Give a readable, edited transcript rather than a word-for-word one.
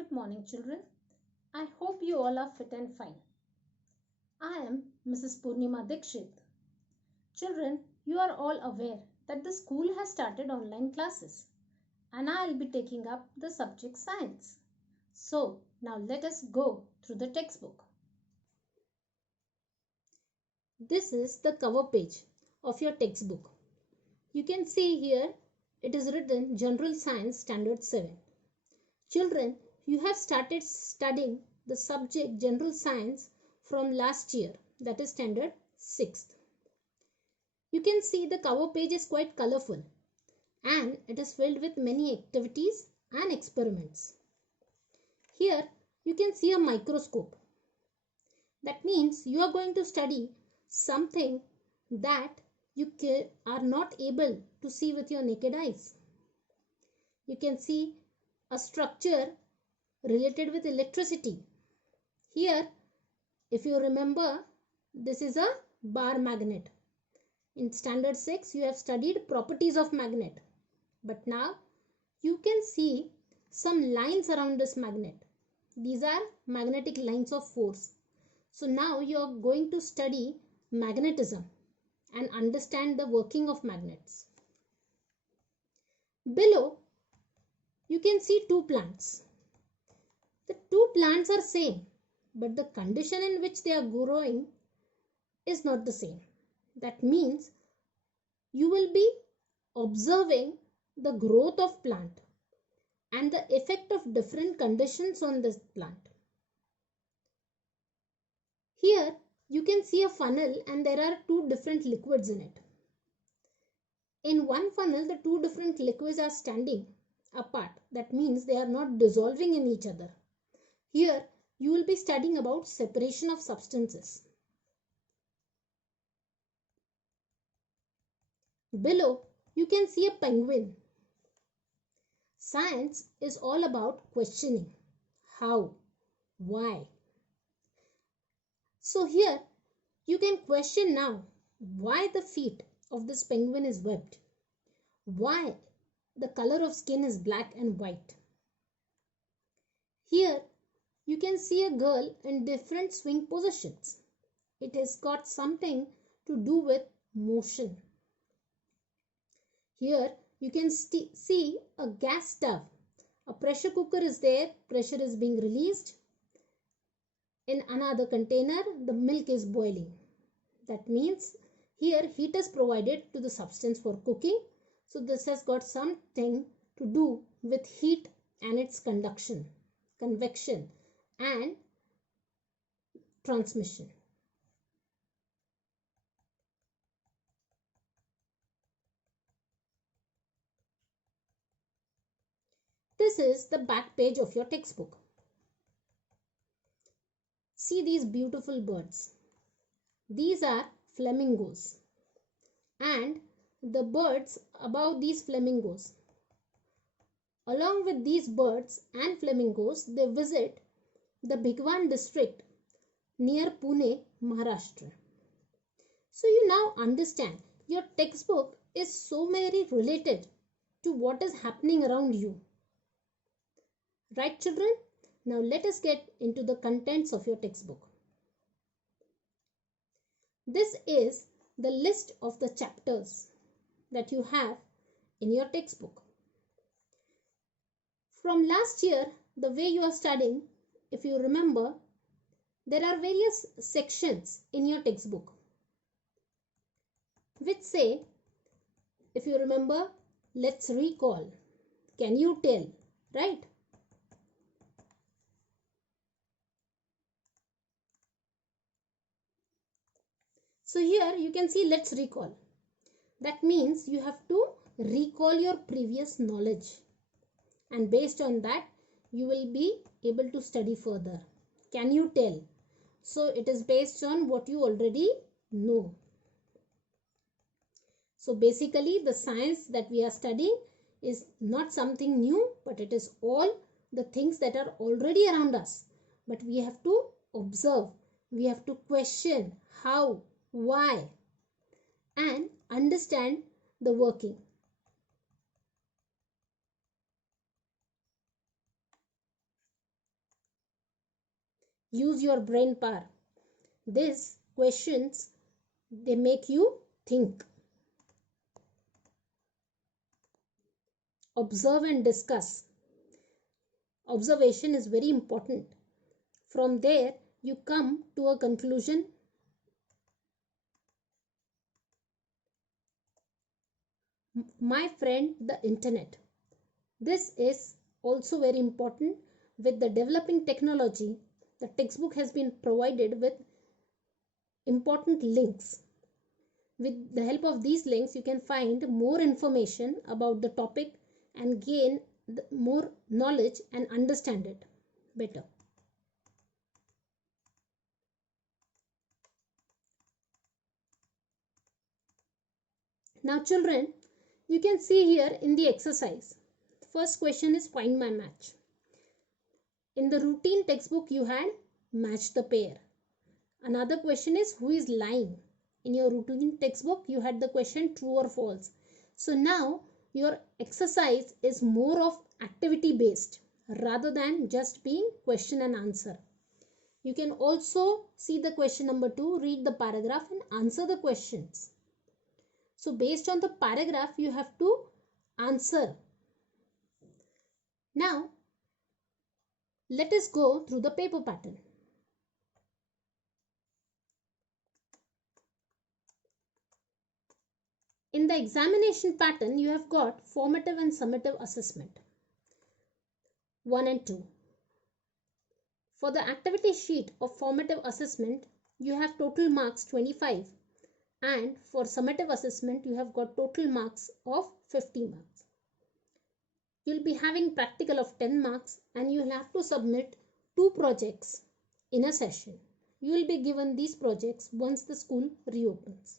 Good morning, children. I hope you all are fit and fine. I am Mrs. Purnima Dikshit. Children, you are all aware that the school has started online classes and I will be taking up the subject science. So, now let us go through the textbook. This is the cover page of your textbook. You can see here it is written General Science Standard 7. Children, you have started studying the subject General Science from last year, that is Standard 6th. You can see the cover page is quite colorful and it is filled with many activities and experiments. Here you can see a microscope. That means you are going to study something that you are not able to see with your naked eyes. You can see a structure related with electricity. Here, if you remember, this is a bar magnet. In standard 6, you have studied properties of magnet. But now, you can see some lines around this magnet. These are magnetic lines of force. So now you are going to study magnetism and understand the working of magnets. Below, you can see two plants. The two plants are same, but the condition in which they are growing is not the same. That means you will be observing the growth of plant and the effect of different conditions on this plant. Here you can see a funnel and there are two different liquids in it. In one funnel, the two different liquids are standing apart. That means they are not dissolving in each other. Here you will be studying about separation of substances. Below you can see a penguin. Science is all about questioning. How? Why? So here you can question now why the feet of this penguin is webbed. Why the color of skin is black and white. Here you can see a girl in different swing positions. It has got something to do with motion. Here you can see a gas stove. A pressure cooker is there. Pressure is being released. In another container, the milk is boiling. That means here heat is provided to the substance for cooking. So this has got something to do with heat and its conduction, convection and transmission. This is the back page of your textbook. See these beautiful birds. These are flamingos. And the birds above these flamingos. Along with these birds and flamingos, they visit the Bhigwan district near Pune, Maharashtra. So you now understand your textbook is so very related to what is happening around you. Right, children? Now let us get into the contents of your textbook. This is the list of the chapters that you have in your textbook. From last year, the way you are studying, if you remember, there are various sections in your textbook which say, if you remember, let's recall. Can you tell? Right? So here you can see let's recall. That means you have to recall your previous knowledge. And based on that, you will be able to study further. Can you tell? So it is based on what you already know. So basically the science that we are studying is not something new, but it is all the things that are already around us. But we have to observe, we have to question how, why, and understand the working. Use your brain power. These questions, they make you think. Observe and discuss. Observation is very important. From there, you come to a conclusion. My friend, the internet. This is also very important. With the developing technology, the textbook has been provided with important links. With the help of these links, you can find more information about the topic and gain more knowledge and understand it better. Now children, you can see here in the exercise. First question is find my match. In the routine textbook you had match the pair. Another question is who is lying. In your routine textbook you had the question true or false. So now your exercise is more of activity based rather than just being question and answer. You can also see the question number 2, read the paragraph and answer the questions. So based on the paragraph you have to answer. Now let us go through the paper pattern. In the examination pattern, you have got formative and summative assessment 1 and 2. For the activity sheet of formative assessment, you have total marks 25, and for summative assessment, you have got total marks of 50 marks. You'll be having practical of 10 marks and you'll have to submit 2 projects in a session. You will be given these projects once the school reopens.